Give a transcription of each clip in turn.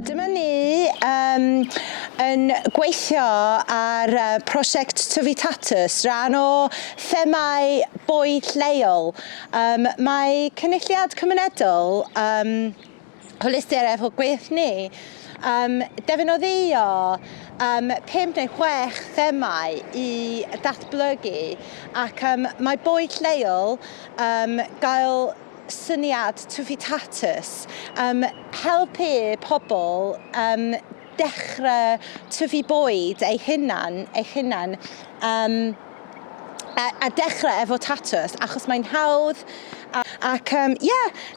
Dyma ni yn gweithio ar prosiect Tyfu Tatws, rhan o themau bwyd leol. Mae cynulliad cymunedol holistig efo Gwyrddni defnyddio 5 neu 6 themau i datblygu ac mae bwyd leol gael syniad Tyfu Tatws, helpu pobl dechrau tyfu bwyd eu hunan a dechrau efo tatws achos mae'n hawdd ac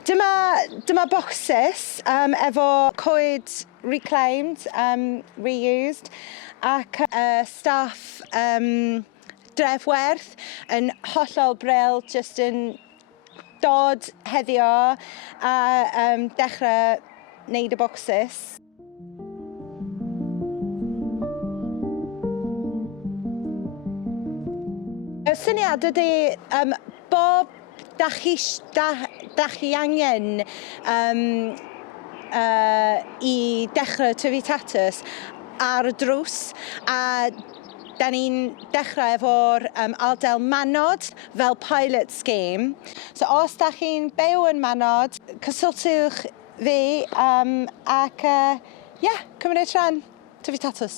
dyma bocsys efo coed reclaimed, reused ac staff Dref Werdd yn hollol bril jyst yn dod heddio a dechrau wneud y bocsys. Y syniad ydy bob dach chi angen i dechrau Tyfu Tatws ar y drws a da ni'n dechrau efo'r ardal Manod fel peilot scheme. So os da chi'n byw yn Manod, cysylltwch fi ac cymryd rhan Tyfu Tatws.